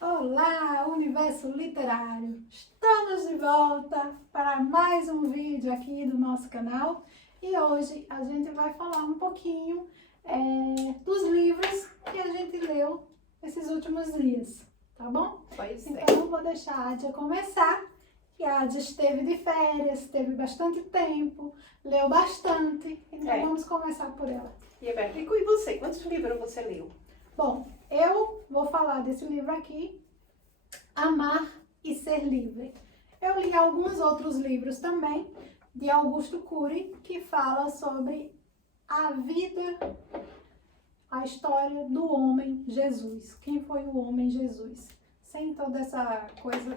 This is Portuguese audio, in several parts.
Olá, Universo Literário! Estamos de volta para mais um vídeo aqui do nosso canal e hoje a gente vai falar um pouquinho dos livros que a gente leu esses últimos dias, tá bom? Pois é. Então eu vou deixar a Adia começar, que a Adia esteve de férias, teve bastante tempo, leu bastante, então vamos começar por ela. E você? Quantos livros você leu? Bom, eu vou falar desse livro aqui, Amar e Ser Livre. Eu li alguns outros livros também, de Augusto Cury, que fala sobre a vida, a história do homem Jesus. Quem foi o homem Jesus? Sem toda essa coisa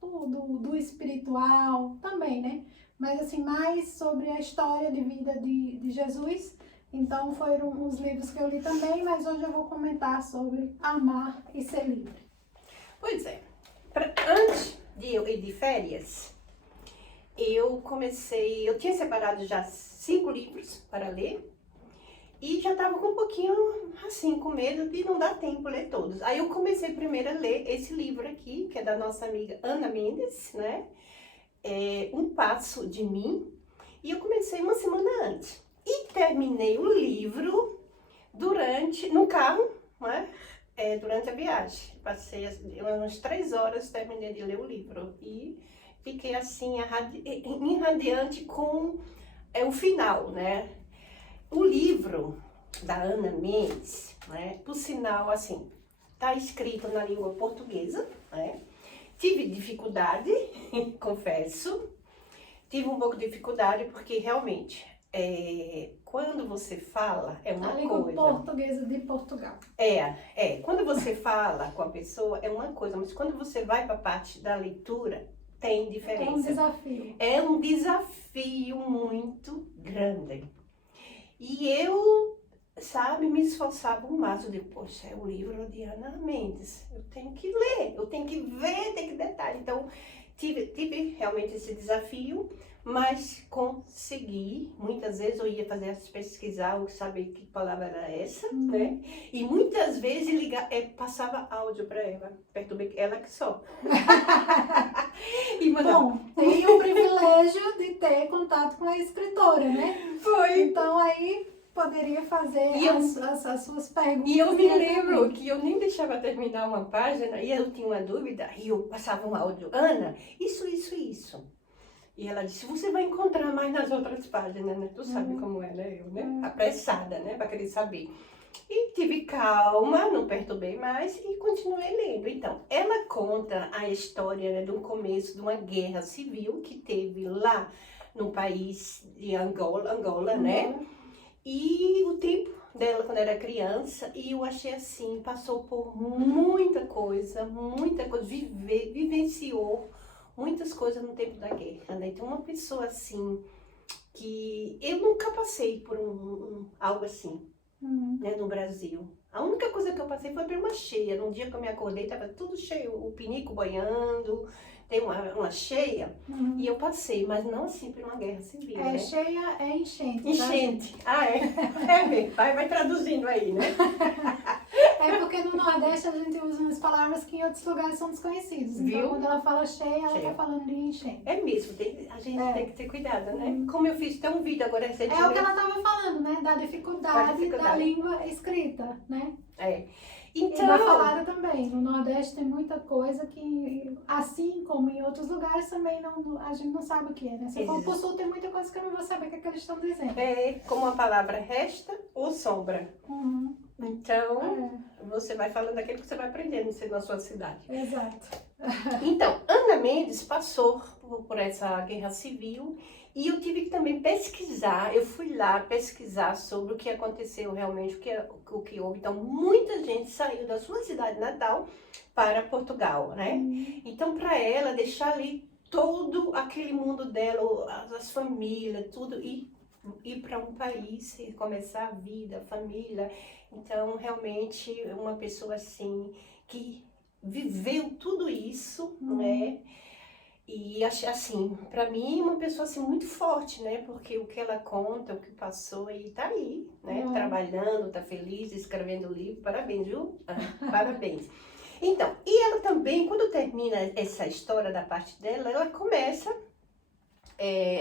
do espiritual também, né? Mas assim, mais sobre a história de vida de Jesus. Então foram os livros que eu li também, mas hoje eu vou comentar sobre Amar e Ser Livre. Pois é. Antes de eu ir de férias, eu tinha separado já 5 livros para ler e já estava com um pouquinho assim, com medo de não dar tempo ler todos. Aí eu comecei primeiro a ler esse livro aqui, que é da nossa amiga Ana Mendes, né? Um Passo de Mim, e eu comecei uma semana antes. E terminei o livro no carro, né? Durante a viagem. Passei umas 3 horas, terminei de ler o livro. E fiquei assim, irradiante com o final, né? O livro da Ana Mendes, né? Por sinal, assim, tá escrito na língua portuguesa, né? Tive dificuldade, confesso. Tive um pouco de dificuldade porque realmente... quando você fala, é uma A língua coisa. portuguesa de Portugal. Quando você fala com a pessoa, é uma coisa, mas quando você vai para a parte da leitura, tem diferença. É um desafio. É um desafio muito grande. E eu, me esforçava o máximo de, poxa, é o livro de Ana Mendes, eu tenho que ler, eu tenho que ver, tem que detalhar. Então, tive realmente esse desafio, mas consegui. Muitas vezes eu ia pesquisar, saber que palavra era essa, né? E muitas vezes passava áudio para ela, perturbei ela que só. E Bom, tem o privilégio de ter contato com a escritora, né? Foi. Então aí poderia fazer as suas perguntas. E eu me lembro que eu nem deixava terminar uma página e eu tinha uma dúvida e eu passava um áudio. Ana, isso. E ela disse, você vai encontrar mais nas outras páginas, né? Tu sabe como ela é, eu, né? Apressada, né? Pra querer saber. E tive calma, não perturbei mais e continuei lendo. Então, ela conta a história, né, do começo de uma guerra civil que teve lá no país de Angola, né? E o tempo dela quando era criança, e eu achei assim, passou por muita coisa, vivenciou muitas coisas no tempo da guerra, né? Então uma pessoa assim, que eu nunca passei por algo assim, né, no Brasil. A única coisa que eu passei foi por uma cheia. Num dia que eu me acordei, tava tudo cheio, o pinico boiando, tem uma cheia, e eu passei, mas não assim por uma guerra civil, né? Cheia é enchente. Enchente. Tá? Vai traduzindo aí, né? É porque no Nordeste a gente usa umas palavras que em outros lugares são desconhecidas. Viu? Então quando ela fala cheia, ela Cheia. tá falando de enchente. É mesmo, a gente tem que ter cuidado, né? Como eu fiz até um vídeo agora recentemente. É o que ela tava falando, né? Da dificuldade da língua escrita, né? Então, e da falada também. No Nordeste tem muita coisa que, assim como em outros lugares, também a gente não sabe o que é, né? Se eu for pro sul, tem muita coisa que eu não vou saber o que é que eles estão dizendo. Como a palavra resta ou sombra. Então, você vai falando aquilo que você vai aprendendo na sua cidade. Exato. Então, Ana Mendes passou por essa guerra civil e eu tive que também pesquisar. Eu fui lá pesquisar sobre o que aconteceu realmente, o que houve. Então, muita gente saiu da sua cidade natal para Portugal, né? Então, para ela, deixar ali todo aquele mundo dela, as famílias, tudo, e ir para um país e começar a vida, a família. Então, realmente, uma pessoa assim, que viveu tudo isso, né? E assim, para mim, uma pessoa assim muito forte, né? Porque o que ela conta, o que passou, e tá aí, né? Trabalhando, tá feliz, escrevendo livro. Parabéns, viu? Parabéns. Então, e ela também, quando termina essa história da parte dela, ela começa,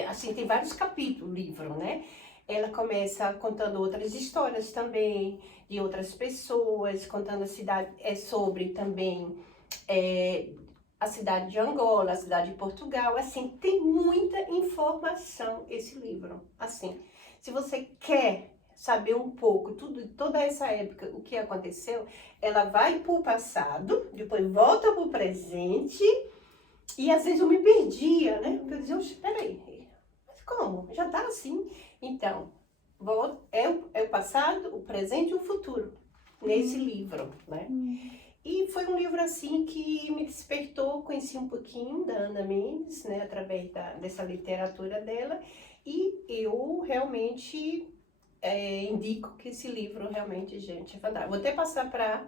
assim, tem vários capítulos, o livro, né? Ela começa contando outras histórias também, de outras pessoas, contando a cidade, sobre também a cidade de Angola, a cidade de Portugal, assim, tem muita informação esse livro, assim. Se você quer saber um pouco, toda essa época, o que aconteceu, ela vai para o passado, depois volta para o presente, e às vezes eu me perdia, né? Porque eu dizia, espera aí, mas como? Já tá assim. Então, é o passado, o presente e o futuro, nesse livro, né? E foi um livro, assim, que me despertou, conheci um pouquinho da Ana Mendes, né? Através dessa literatura dela, e eu realmente indico que esse livro realmente, gente, é fantástico. Vou até passar para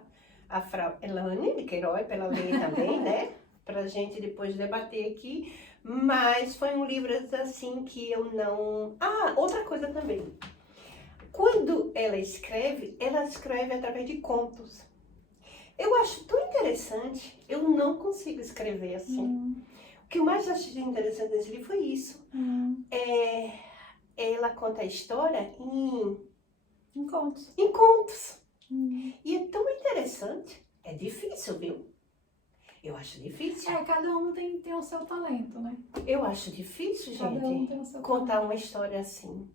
a Frau Elane de Queiroz, para ela ler também, né? Para a gente depois debater aqui. Mas foi um livro, assim, que eu não... Ah, outra coisa também. Quando ela escreve através de contos. Eu acho tão interessante, eu não consigo escrever assim. O que eu mais achei interessante nesse livro foi isso. Ela conta a história em contos. E é tão interessante. É difícil, viu? Eu acho difícil. Cada um tem o seu talento, né? Eu acho difícil, Cada um tem o gente, seu contar talento. uma história assim,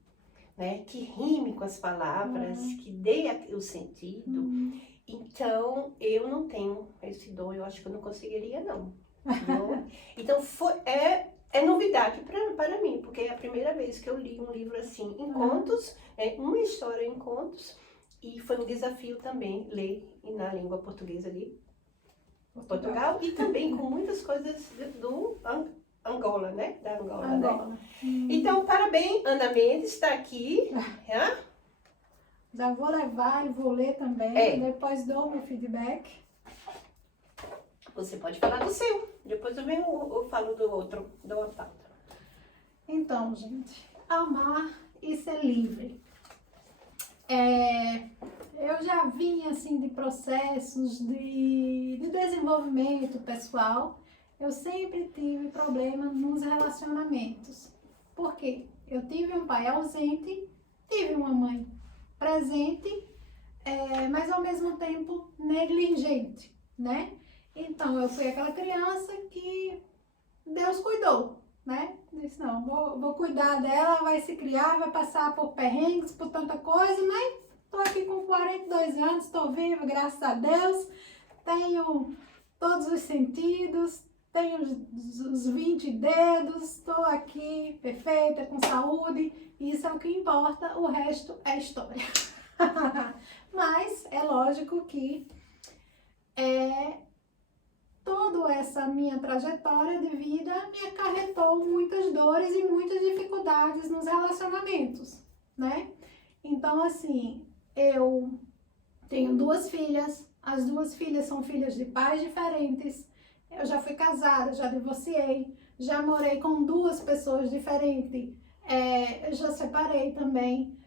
né? Que rime com as palavras, que dê o sentido. Então, eu não tenho esse dom, eu acho que eu não conseguiria, não. Viu? Então, é novidade para mim, porque é a primeira vez que eu li um livro assim, em contos, uma história em contos, e foi um desafio também ler na língua portuguesa de Portugal, e também com muitas coisas do Angola, né? Da Angola, né? Então, parabéns, Ana Mendes está aqui. Já vou levar e vou ler também, depois dou meu feedback. Você pode falar do seu, depois eu falo do outro, da outra. Então, gente, amar e ser livre. Eu já vinha, assim, de processos de desenvolvimento pessoal. Eu sempre tive problema nos relacionamentos. Por quê? Eu tive um pai ausente, tive uma mãe presente, mas ao mesmo tempo negligente, né? Então, eu fui aquela criança que Deus cuidou, né? Disse, não, vou cuidar dela, vai se criar, vai passar por perrengues, por tanta coisa, mas tô aqui com 42 anos, tô viva, graças a Deus, tenho todos os sentidos, tenho os 20 dedos, tô aqui perfeita, com saúde, isso é o que importa, o resto é história. Mas é lógico que toda essa minha trajetória de vida me acarretou muitas dores e muitas dificuldades nos relacionamentos, né? Então, assim, eu tenho 2 filhas, as 2 filhas são filhas de pais diferentes, eu já fui casada, já divorciei, já morei com 2 pessoas diferentes, já separei também,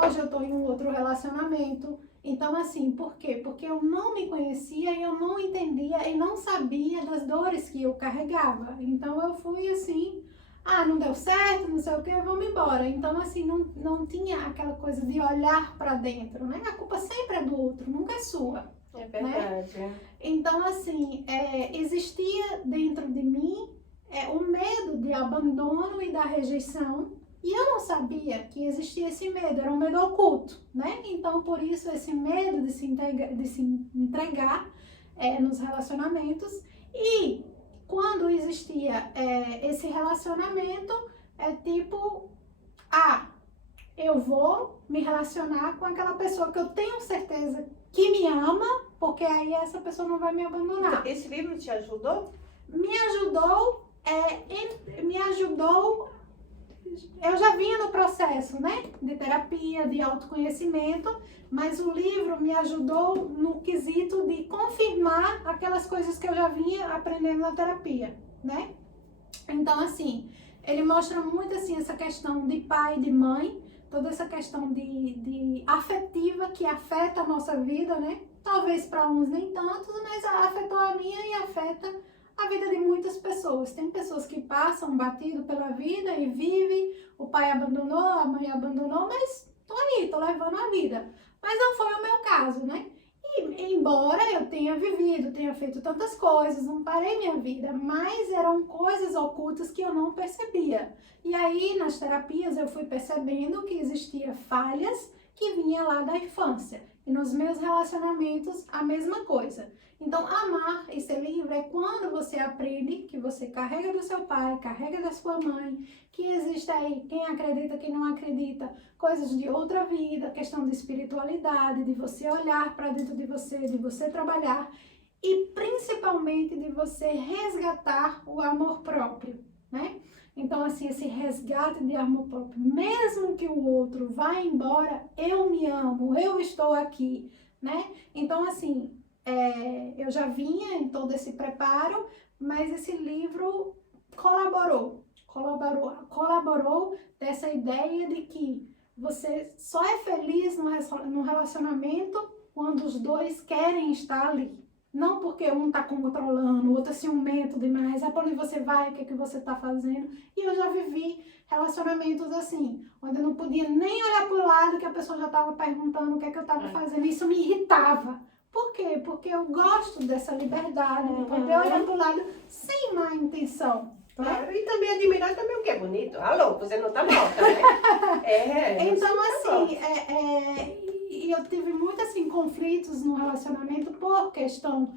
hoje eu tô em um outro relacionamento. Então, assim, por quê? Porque eu não me conhecia, eu não entendia e não sabia das dores que eu carregava. Então, eu fui assim, não deu certo, não sei o que, vamos embora. Então, assim, não tinha aquela coisa de olhar pra dentro, né? A culpa sempre é do outro, nunca é sua. É verdade. Né? Então, assim, existia dentro de mim o medo de abandono e da rejeição. E eu não sabia que existia esse medo, era um medo oculto, né? Então, por isso, esse medo de se entregar nos relacionamentos. E quando existia esse relacionamento, tipo, eu vou me relacionar com aquela pessoa que eu tenho certeza que me ama, porque aí essa pessoa não vai me abandonar. Então, esse livro te ajudou? Me ajudou, eu já vinha no processo, né, de terapia, de autoconhecimento, mas o livro me ajudou no quesito de confirmar aquelas coisas que eu já vinha aprendendo na terapia, né? Então, assim, ele mostra muito, assim, essa questão de pai e de mãe, toda essa questão de afetiva que afeta a nossa vida, né? Talvez para uns nem tantos, mas afetou afeta a vida de muitas pessoas. Tem pessoas que passam batido pela vida e vivem, o pai abandonou, a mãe abandonou, mas tô aí, tô levando a vida. Mas não foi o meu caso, né? E embora eu tenha vivido, tenha feito tantas coisas, não parei minha vida, mas eram coisas ocultas que eu não percebia. E aí, nas terapias, eu fui percebendo que existia falhas que vinha lá da infância. E nos meus relacionamentos, a mesma coisa. Então, amar e ser livre é quando você aprende que você carrega do seu pai, carrega da sua mãe, que existe aí quem acredita, quem não acredita, coisas de outra vida, questão de espiritualidade, de você olhar para dentro de você trabalhar e principalmente de você resgatar o amor próprio, né? Então, assim, esse resgate de amor próprio, mesmo que o outro vá embora, eu me amo, eu estou aqui, né? Então, assim, eu já vinha em todo esse preparo, mas esse livro colaborou dessa ideia de que você só é feliz no relacionamento quando os dois querem estar ali. Não porque um está controlando, o outro é ciumento demais, é para onde você vai, o que é que você está fazendo. E eu já vivi relacionamentos assim, onde eu não podia nem olhar para o lado que a pessoa já estava perguntando o que é que eu estava fazendo. Isso me irritava. Por quê? Porque eu gosto dessa liberdade, de poder olhar para o lado sem má intenção. Claro, e também admirar também o que é bonito. Alô, você não tá morta, né? Então, assim, e eu tive muitos assim, conflitos no relacionamento por questão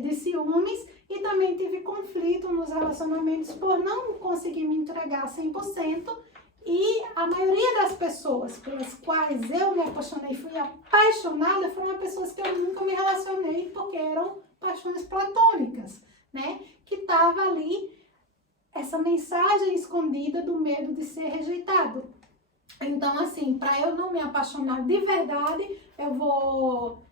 de ciúmes e também tive conflito nos relacionamentos por não conseguir me entregar 100%. E a maioria das pessoas pelas quais eu me apaixonei, fui apaixonada, foram pessoas que eu nunca me relacionei porque eram paixões platônicas, né? Que tava ali essa mensagem escondida do medo de ser rejeitado. Então, assim, para eu não me apaixonar de verdade, eu vou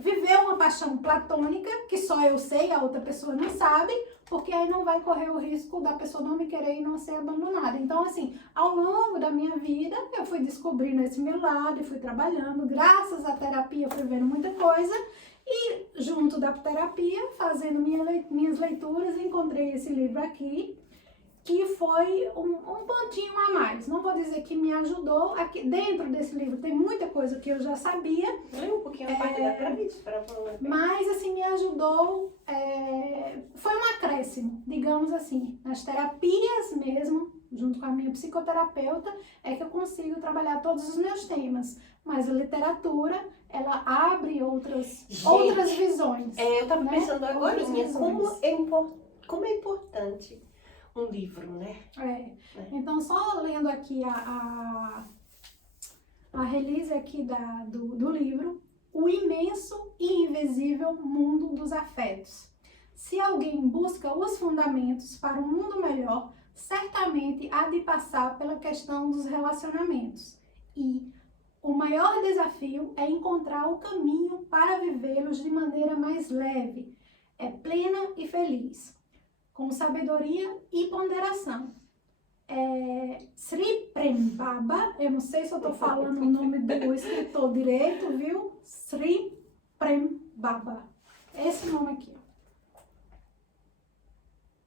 viver uma paixão platônica, que só eu sei, a outra pessoa não sabe, porque aí não vai correr o risco da pessoa não me querer e não ser abandonada. Então, assim, ao longo da minha vida, eu fui descobrindo esse meu lado e fui trabalhando. Graças à terapia, eu fui vendo muita coisa. E junto da terapia, fazendo minhas leituras, encontrei esse livro aqui, que foi um pontinho a mais. Não vou dizer que me ajudou. Aqui dentro desse livro tem muita coisa que eu já sabia. Lê um pouquinho a parte da cabeça para falar. Mas, assim, me ajudou. Foi um acréscimo, digamos assim. Nas terapias mesmo, junto com a minha psicoterapeuta, é que eu consigo trabalhar todos os meus temas. Mas a literatura, ela abre outras visões. Eu estava pensando agora, como é importante um livro, né? Então, só lendo aqui a release aqui do livro, O Imenso e Invisível Mundo dos Afetos. Se alguém busca os fundamentos para um mundo melhor, certamente há de passar pela questão dos relacionamentos. E o maior desafio é encontrar o caminho para vivê-los de maneira mais leve, plena e feliz, com sabedoria e ponderação. Sri Prem Baba, eu não sei se eu estou falando o nome do escritor direito, viu? Sri Prem Baba. Esse nome aqui.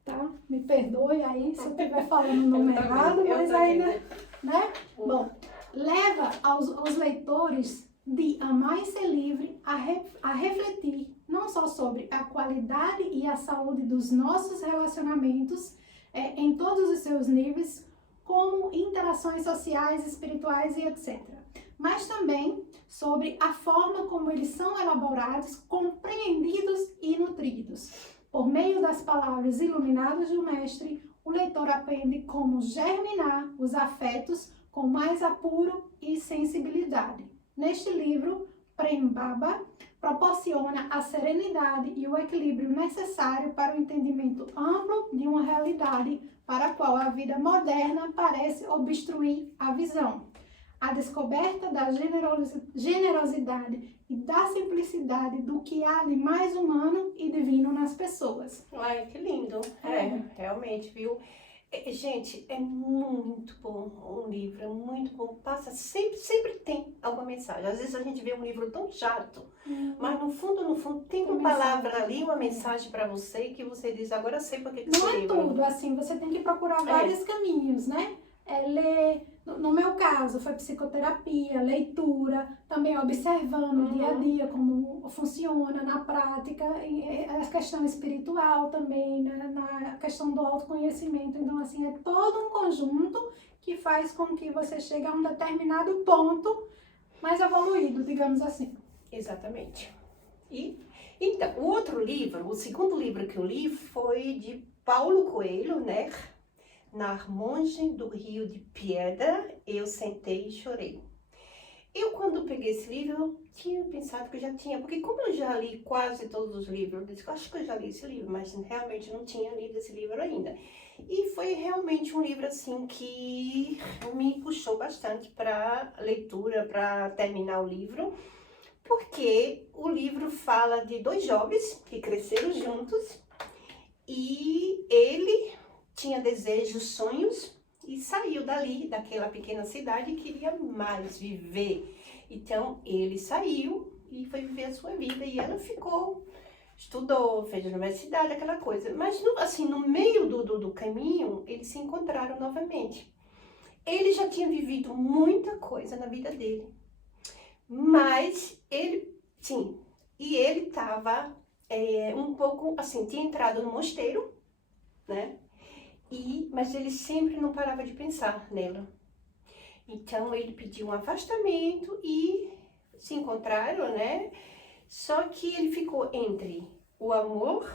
Tá? Me perdoe aí se eu estiver falando o nome errado, mas ainda, né? Bom, leva aos leitores de Amar e Ser Livre a refletir não só sobre a qualidade e a saúde dos nossos relacionamentos em todos os seus níveis, como interações sociais, espirituais e etc. Mas também sobre a forma como eles são elaborados, compreendidos e nutridos. Por meio das palavras iluminadas do Mestre, o leitor aprende como germinar os afetos com mais apuro e sensibilidade. Neste livro, Prem Baba proporciona a serenidade e o equilíbrio necessário para o entendimento amplo de uma realidade para a qual a vida moderna parece obstruir a visão. A descoberta da generosidade e da simplicidade do que há de mais humano e divino nas pessoas. Ai, que lindo. Realmente, viu? Gente, é muito bom um livro, é muito bom. Passa sempre tem alguma mensagem. Às vezes a gente vê um livro tão chato, mas no fundo tem uma palavra ali, uma mensagem para você que você diz, agora eu sei por que Não esse é livro. tudo, assim, você tem que procurar vários caminhos, né? Ler, no meu caso, foi psicoterapia, leitura, também observando o dia a dia, como funciona na prática, a questão espiritual também, né? Na questão do autoconhecimento. Então, assim, é todo um conjunto que faz com que você chegue a um determinado ponto mais evoluído, digamos assim. Exatamente. E, então, o outro livro, o segundo livro que eu li foi de Paulo Coelho, né? Na margem do Rio de Piedra, eu sentei e chorei. Eu, quando peguei esse livro, eu tinha pensado que eu já tinha, porque como eu já li quase todos os livros, eu disse, acho que eu já li esse livro, mas realmente não tinha lido esse livro ainda. E foi realmente um livro, assim, que me puxou bastante para leitura, para terminar o livro, porque o livro fala de dois jovens que cresceram juntos e ele tinha desejos, sonhos e saiu dali, daquela pequena cidade e queria mais viver. Então ele saiu e foi viver a sua vida e ela ficou, estudou, fez universidade, aquela coisa. Mas assim, no meio do caminho, eles se encontraram novamente. Ele já tinha vivido muita coisa na vida dele, mas ele, sim, e ele estava um pouco assim, tinha entrado no mosteiro, né? Mas ele sempre não parava de pensar nela. Então ele pediu um afastamento e se encontraram, né? Só que ele ficou entre o amor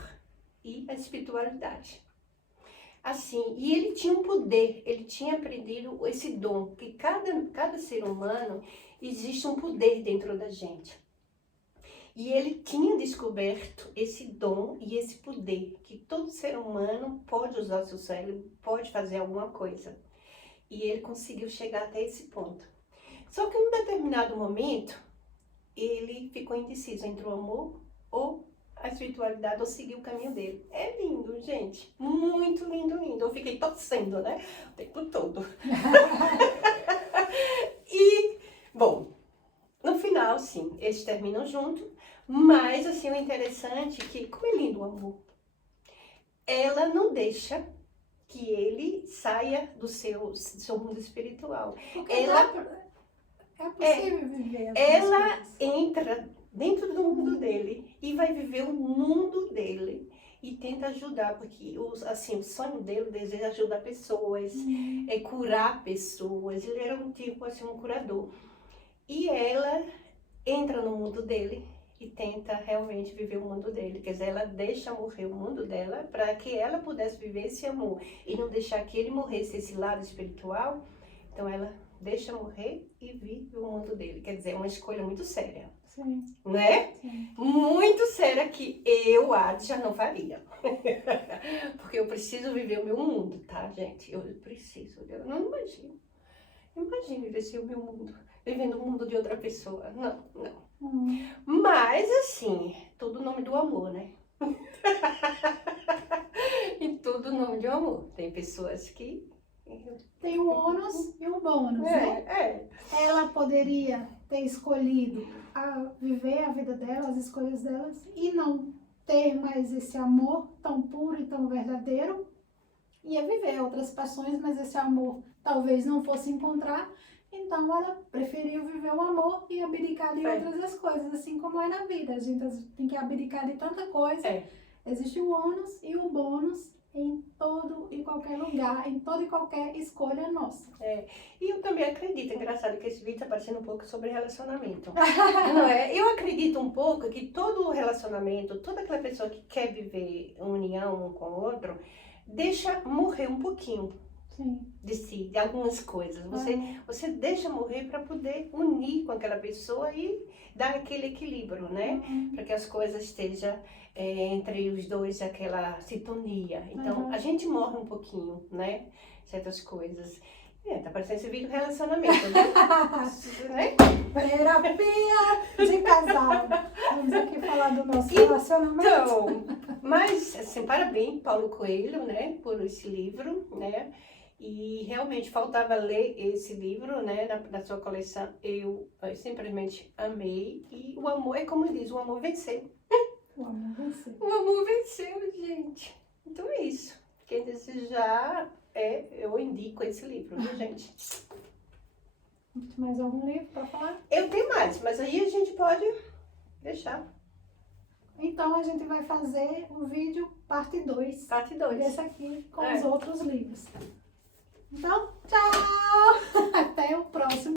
e a espiritualidade. Assim, e ele tinha um poder, ele tinha aprendido esse dom, que cada ser humano existe um poder dentro da gente. E ele tinha descoberto esse dom e esse poder, que todo ser humano pode usar seu cérebro, pode fazer alguma coisa. E ele conseguiu chegar até esse ponto. Só que em um determinado momento, ele ficou indeciso entre o amor ou a espiritualidade, ou seguir o caminho dele. É lindo, gente. Muito lindo, lindo. Eu fiquei torcendo, né? O tempo todo. E, bom, no final, sim, eles terminam juntos. Mas, assim, o interessante é que, como é lindo o amor, ela não deixa que ele saia do seu mundo espiritual. Porque ela é possível viver as ela coisas. entra dentro do mundo dele e vai viver o mundo dele e tenta ajudar, porque assim, o sonho dele, o desejo é ajudar pessoas, é curar pessoas. Ele era um tipo, assim, um curador. E ela entra no mundo dele e tenta realmente viver o mundo dele. Quer dizer, ela deixa morrer o mundo dela para que ela pudesse viver esse amor e não deixar que ele morresse esse lado espiritual. Então ela deixa morrer e vive o mundo dele. Quer dizer, é uma escolha muito séria. Sim. Né? Sim. Muito séria que eu, Adi, já não faria. Porque eu preciso viver o meu mundo, tá, gente? Eu preciso. Eu não imagino. Imagine viver o meu mundo, vivendo o mundo de outra pessoa. Não, não. Mas, assim, tudo nome do amor, né? E tudo nome de amor. Tem pessoas que... Tem o ônus e o bônus, né? Ela poderia ter escolhido viver a vida dela, as escolhas delas, e não ter mais esse amor tão puro e tão verdadeiro. Ia viver outras paixões, mas esse amor talvez não fosse encontrar. Então ela preferiu viver o amor e abdicar de outras coisas, assim como é na vida. A gente tem que abdicar de tanta coisa. Existe o ônus e o bônus em todo e qualquer lugar, em toda e qualquer escolha nossa. E eu também acredito, engraçado que esse vídeo está parecendo um pouco sobre relacionamento. Não é? Eu acredito um pouco que todo relacionamento, toda aquela pessoa que quer viver uma união um com o outro, deixa morrer um pouquinho. Sim. De si, de algumas coisas. Você deixa morrer para poder unir com aquela pessoa e dar aquele equilíbrio, né? Para que as coisas estejam entre os dois, aquela sintonia. Então, a gente morre um pouquinho, né? Certas coisas. Tá parecendo esse vídeo relacionamento, né? Né? Terapia de casal. Vamos aqui falar do nosso relacionamento. Então, mas, assim, parabéns, Paulo Coelho, né, por esse livro, né? E realmente faltava ler esse livro, né, na sua coleção. Eu simplesmente amei. E o amor, é como diz, o amor venceu. O amor venceu. O amor venceu, gente. Então é isso. Quem desejar, eu indico esse livro, viu, gente? Mais algum livro para falar? Eu tenho mais, mas aí a gente pode deixar. Então a gente vai fazer o vídeo parte 2. Parte 2. Desse aqui com os outros livros. Então, tchau! Até o próximo.